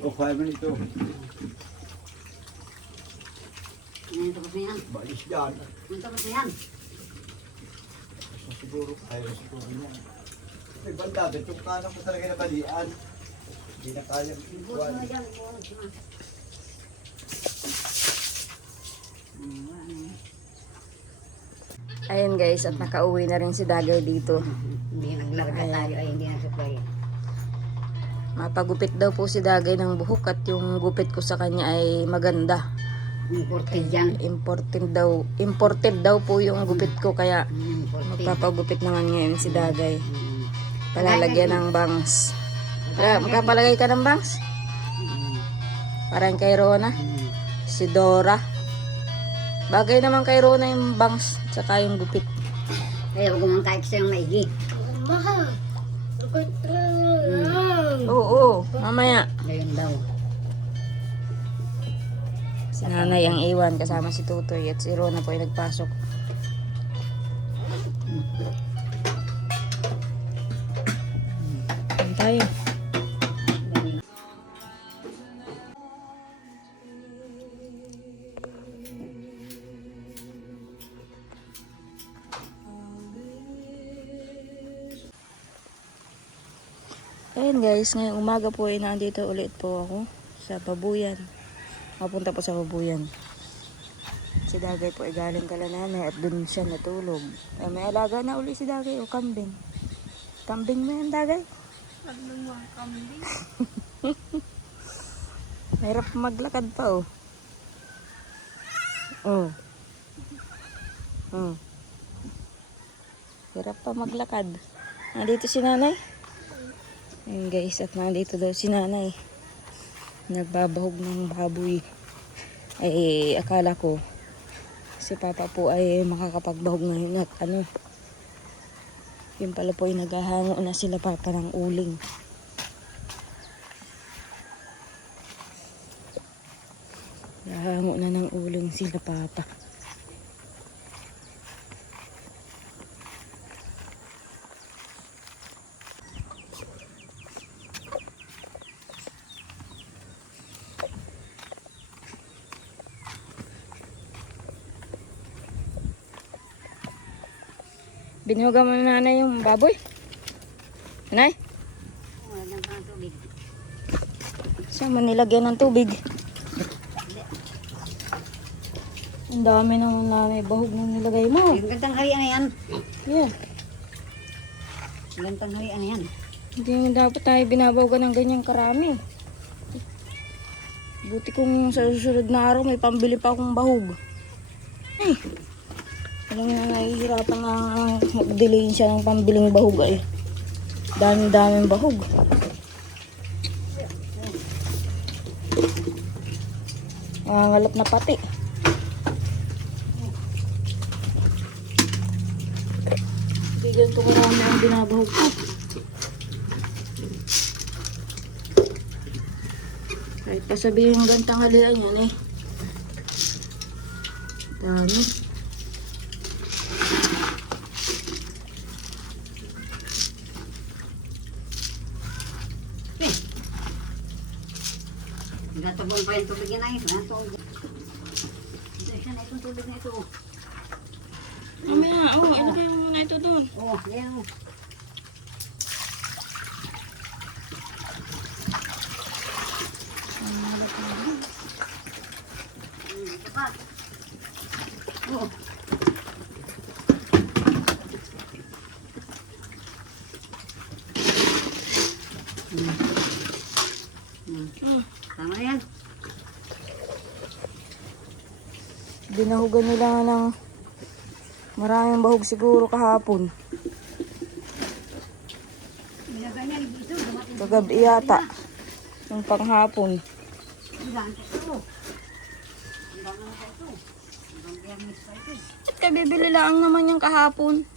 O, kaya mo nito. Ano tapos na yan? Balis yan. Ano tapos na yan? So, siguro kaya siguro yan. May banda, dito kanan ko talaga na balian. Hindi na kaya. Ibuhos mo dyan, ibuhos mo. Ayun guys, at nakauwi na rin si Dagay dito. Hindi naglarga tayo ay hindi nasupply. Mapagupit daw po si Dagay ng buhok at yung gupit ko sa kanya ay maganda. Imported yan. Imported daw po yung gupit ko kaya Imported. magpapagupit naman ngayon si Dagay. Palalagyan ng bangs. Magpapalagay ka ng bangs? Parang kay Rona. Si Dora. Bagay naman kay Rona yung bangs tsaka yung gupit. Kaya huwag mong kahit sa'yo maigi. Oo, mamaya. Ngayon daw. Si Nanay ang iwan kasama si Tutoy at si Rona po ay nagpasok. Ano tayo? Ayun guys, ngayong umaga po ay nandito ulit po ako sa Babuyan. Mapunta po sa Babuyan. Si Dagay po ay galing Kalananay at dun siya natulog. Ay, may alaga na uli si Dagay o kambing. Kambing mo yan, Dagay? Ano mo ang kambing? Mahirap maglakad pa oh. Oh. Oh. Hirap pa maglakad. Nandito si Nanay. Ayun guys, at nandito daw si Nanay. Nagbabahog ng baboy. Ay akala ko si Papa po ay makakapagbahog ngayon at ano. Yun pala po ay naghahango na sila Papa ng uling. Naghahango na ng uling sila Papa. Binuhugan mo na Nanay yung baboy? Nanay? Wala pa ng tubig. Saan mo nilagyan ng tubig? Ang dami ng Nanay bahog na nilagay mo. Ang gandang harian na yan. Yeah. Ang gandang harian na yan. Hindi mo dapat tayo binabawagan ng ganyang karami. Buti kung sa susunod na araw may pambili pa akong bahog. Ay! Alam na nahihirapan nga mag-delay siya ng pambiling bahog ay. Dami-daming bahog. Nangangalap na pati. Hindi ganito marami ang binabahog ko. Kahit pa sabihin hanggang tanghalian yan eh. Dami. Gatubon pa yung tubig yan ay. Ito siya na itong tubig na ito. Mamaya, ilagay mo muna ito doon. Oh, yan o. Ito pa. Oh. Tama na yan. Binahugan nila ng maraming bahog siguro kahapon. Binaganyan dito. Kagabi yata. Yung panghapon. Ilan ito. Ilan na ito. Ilan biyernes pa ito. At kabibili lang naman yung kahapon.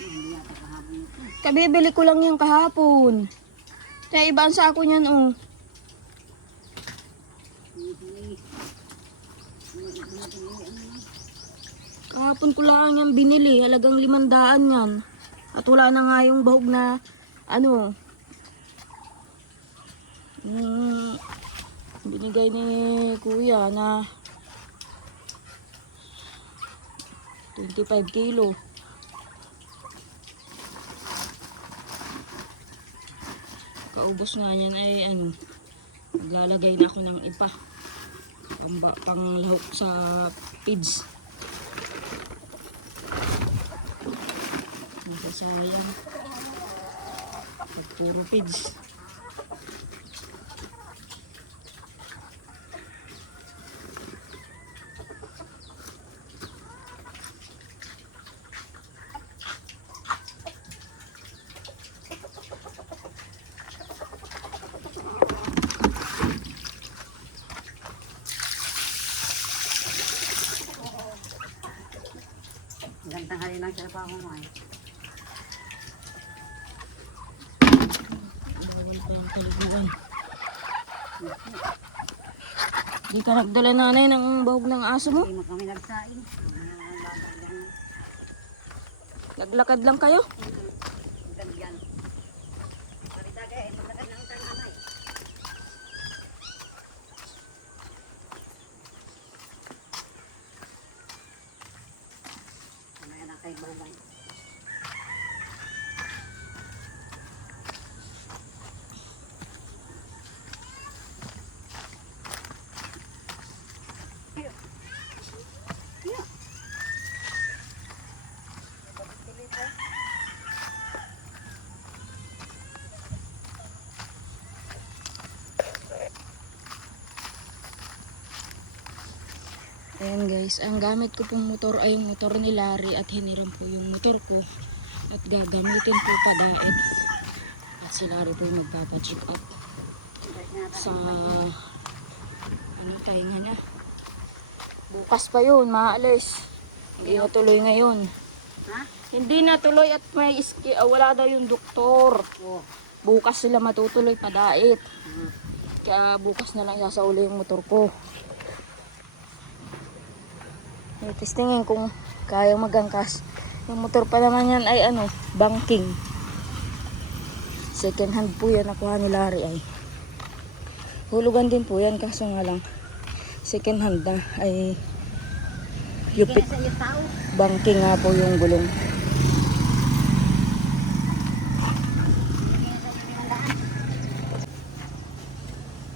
Hindi yata kahapon ito. Kabibili ko lang yung kahapon. Kaya iba ang sako niyan oh. Kahapon ko lang yan binili. Halagang 500 yan. At wala na nga yung bahog na ano, binigay ni kuya na 25 kilo. Kaubos nga niyan ay ano, maglalagay na ako ng ipa pang lahok sa feeds. Masasayang pag puro feeds. Gantang hali lang siya pa ako mo eh. Di ka nagdala nanay ng bahog ng aso mo? Hindi mo kami nagsaing. Naglakad lang kayo? Ganyan. Salita ka eh, maglakad ng tanamay. Mamaya na kayo balay. Ayan guys, ang gamit ko pong motor ay yung motor ni Larry at hiniram po yung motor ko at gagamitin po padaet at si Larry po yung magpapacheck up sa ano tainga niya. Bukas pa yun, maalis. Hindi na tuloy ngayon. Ha? Hindi na tuloy at may wala daw yung doktor. Oo. Bukas sila matutuloy padaet. Kaya bukas na lang sasauli yung motor ko. Testingin kung kaya magangkas. Yung motor pa naman yan ay ano, banking. Second hand po yan, nakuha ni Larry ay. Hulugan din po yan, kaso nga lang second hand na ay yupit. Kaya sa iyo tao. Banking nga po yung gulong.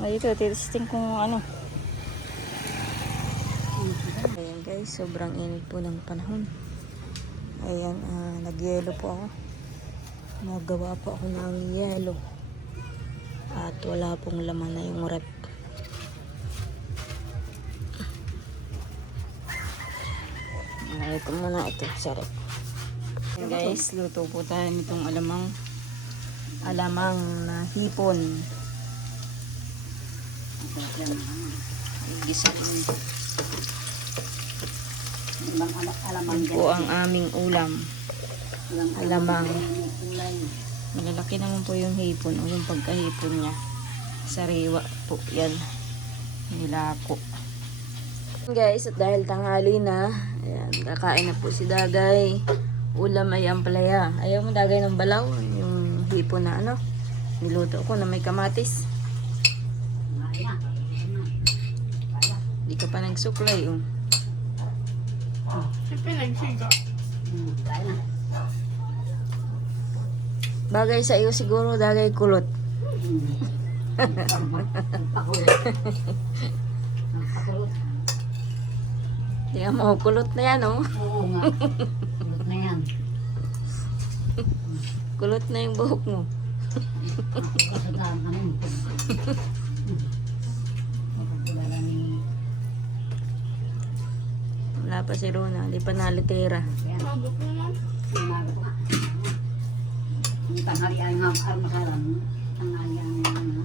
Ay, ito, testing kung ano. Ayan guys, sobrang init po ng panahon. Ayan, nag-yelo po ako. Nagawa po ako ng yelo. At wala pong laman na yung rep. Ito muna ito sa rep. Ayan guys, luto po tayo nitong alamang na hipon. Gisa rin. Yan po ang aming ulam. Alamang. Malalaki naman po yung hipon o yung pagkahipon niya. Sariwa po yan. Nilako. Guys, at dahil tanghali na, ayan, kakain na po si Dagay. Ulam ay ampalaya. Ayaw mo Dagay ng balaw? Yung hipon na ano, niluto ko na may kamatis. Di ka pa nagsuklay oh. Si pinagsiga. Bagay sa iyo siguro Dagay kulot. Tingnan mo, kulot na yan oh. Oo nga. Kulot na yan. Kulot na yung buhok mo. Kasadaan namin. Magpapulala ni... Wala pa si Rona, di pa nalitera. Yan. Mabot naman. Sinabi ko nga. Ang tanghali ay nga armasalan. Tanghali ang ano.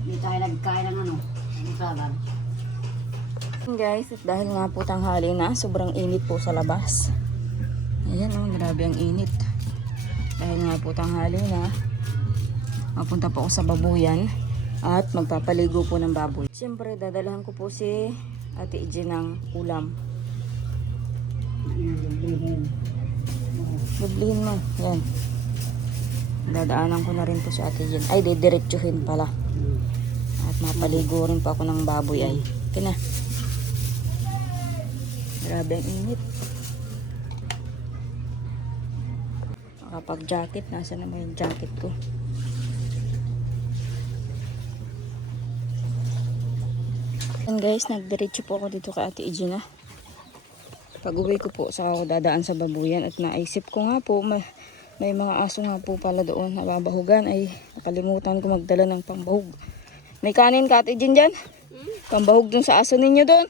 Hindi tayo nagkain ng ano. Armasalan. Guys, at dahil nga po tanghali na, sobrang init po sa labas. Ayan oh, grabe ang init. Dahil nga po tanghali na, mapunta po ako sa babuyan at magpapaligo po ng baboy. Siyempre, dadalhan ko po si Ate Ije ng ulam. Biblihin mo. Yan. Dadaanan ko na rin po si ate dyan. Ay, didiretsuhin pala. At mapaligo rin pa ako ng baboy ay. Kina. Grabe ang init. Kapag jacket, nasa naman yung jacket ko. And guys, nagdiretso po ako dito kay ate Igina. Pag uwi ko po, saka ako dadaan sa babuyan. At naisip ko nga po, may mga aso nga po pala doon na babahugan. Ay, nakalimutan ko magdala ng pambahug. May kanin ka ate Igin dyan? Pambahug dun sa aso ninyo doon.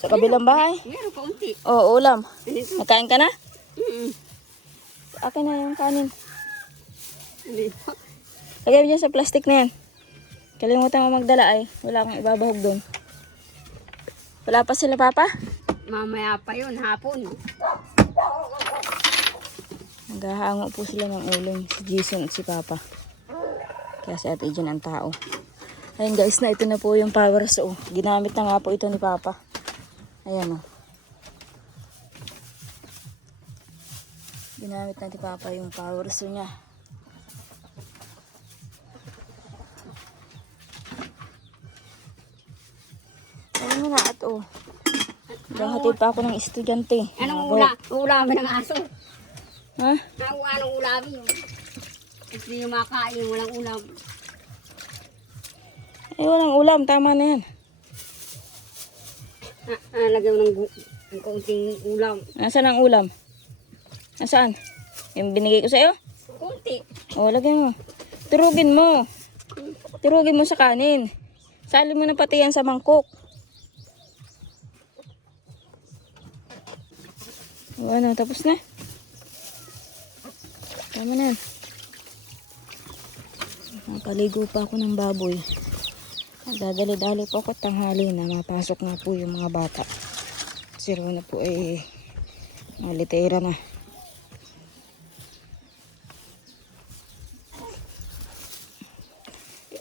Sa kabilang bahay. Meron kaunti. Oo, ulam. Ganito. Nakain ka na? Mm-mm. Akin na yung kanin. Ganito. Lagay mo dyan sa plastic na yan. Kalimutan mo magdala ay. Wala akong ibabahog doon. Wala pa sila papa? Mamaya pa yun, hapon. Naghahango po sila ng uling. Si Jason at si papa. Kaya si ate dyan ang tao. Ayun guys, na ito na po yung power saw. Ginamit na nga po ito ni papa. Ayan o. Ginamit na ni papa yung power saw niya. Ayun mo na at o. Hatid pa ako ng estudyante. Anong ulamin ng aso? Ha? Anong ulamin yun? Hindi yung makain, walang ulam. Eh, walang ulam. Tama na yan. Lagyan mo ng kaunting ulam. Nasaan ang ulam? Nasaan? Yung binigay ko sa'yo? Kunti. O, lagyan mo. Turugin mo. Turugin mo sa kanin. Sali mo na pati yan sa mangkok. O, ano, tapos na. Tama na yan. Napaligo pa ako ng baboy. Dadali-dali po ako tanghali na mapasok na po yung mga bata. Si Rona po ay malitera na.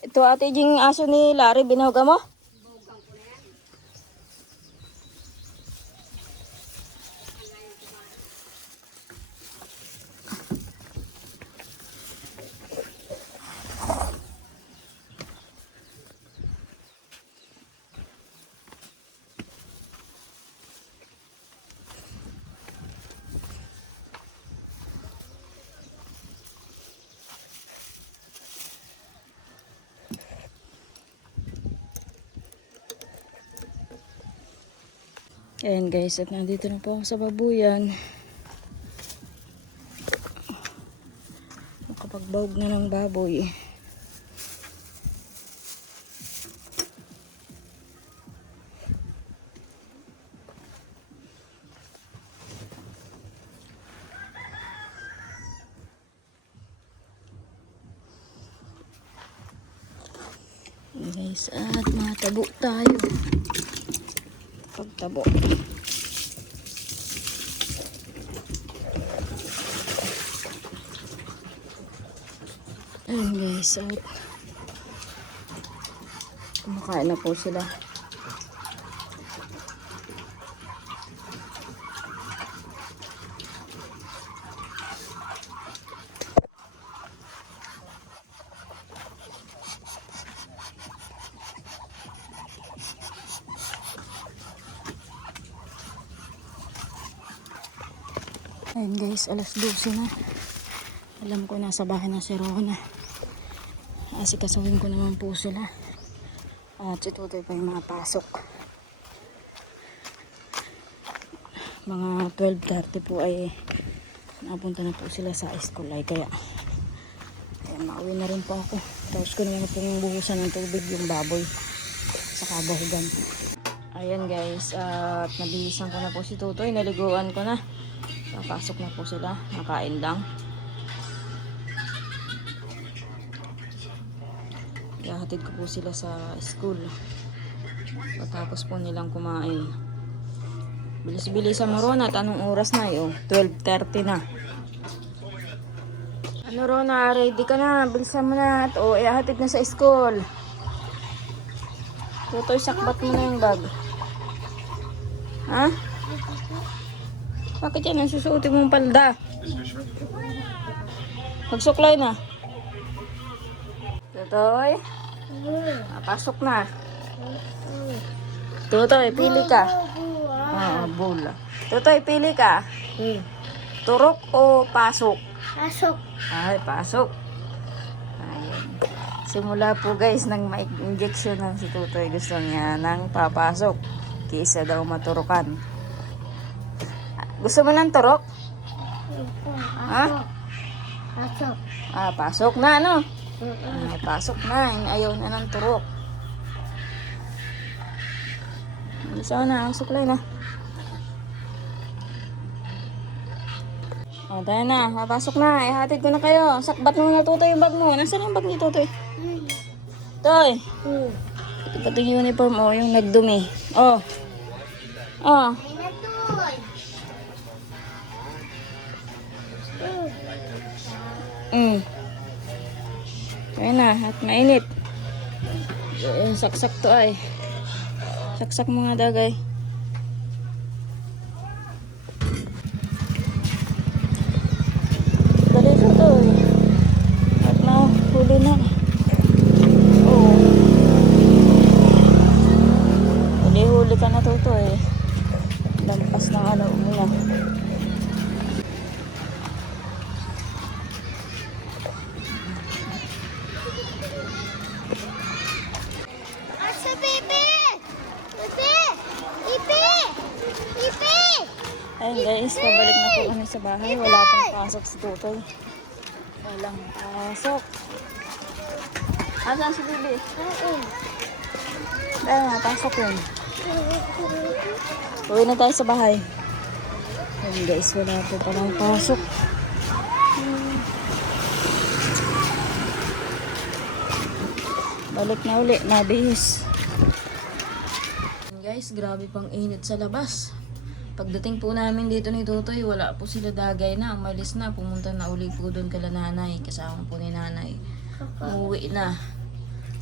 Ito ate Jing aso ni Larry, binahuga mo? Ayan guys, at nandito na po ako sa babuyan. Nakapagbawag na ng baboy. Guys, at matabo tayo. Pagtabo. Ayan guys, at kumakain na po sila. Ayan guys, alas 12 na. Alam ko nasa bahay na si Rona. Asikasuhin ko naman po sila. At si Tutoy pa yung mga pasok. Mga 12:30 po ay napunta na po sila sa school ay kaya ayan, mauwi na rin po ako. Tapos ko naman pong buhusan ng tubig yung baboy sa kabahugan. Ayan guys, at nabihisan ko na po si Tutoy. Naliguan ko na. Papasok na po sila. Nakain lang. Ihahatid ko po sila sa school. Pagkatapos po nilang kumain. Bilis-bilisan mo Rona at anong oras na yun? 12:30 na. Ano Rona, ready ka na. Bilisan mo na. At ihahatid na sa school. Tutoy, sakbat mo na yung bag. Ha? Bakit yan ang susuotin mong palda? Magsuklay na. Tutoy. Pasok na. Tutoy, pili ka. Bola. Tutoy, pili ka. Turok o pasok? Pasok. Ay, pasok. Ayan. Simula po guys, nang ma-injection ng si Tutoy, gusto niya nang papasok. Kaysa daw maturukan. Gusto mo ng turok? Ha? Pasok. Pasok na, no? Ay, pasok na. Ayaw na ng turok. Gusto na, ang suklay na. Tayo na, papasok na. Ihatid ko na kayo. Sakbat mo na, Tutoy, yung bag mo. Nasaan yung bag ni Tutoy? Toy! Ito yung uniform mo, yung nagdumi. Oh. Kaya na, at mainit. Saksak to ay. Saksak mo nga dagay. Dali sa to eh. At na, huli na. Oo. Huli ka na to eh. Lampas ng ano muna. Asa, bebe! Bebe! Ipi! Ipi! Ayun guys, pabalik na po kami sa bahay. Wala pang pasok si Tutoy. Walang pasok. Asan si Bibi? Dahil nga, pasok yun. Uwi na tayo sa bahay. Ayun guys, wala po palang pasok. Balik na uli, nabihis. Guys, grabe pang init sa labas. Pagdating po namin dito ni Tutoy, wala po sila dagay na. Umalis na, pumunta na uli po doon kala nanay. Kasama po ni nanay. Umuwi na.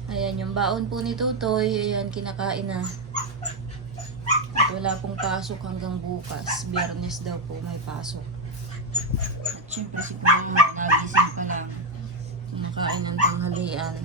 Ayan, yung baon po ni Tutoy, ayan, kinakain na. At wala pong pasok hanggang bukas. Biyernes daw po may pasok. At syempre si Kuya, nagising pa lang. Kinakain ng tanghalian.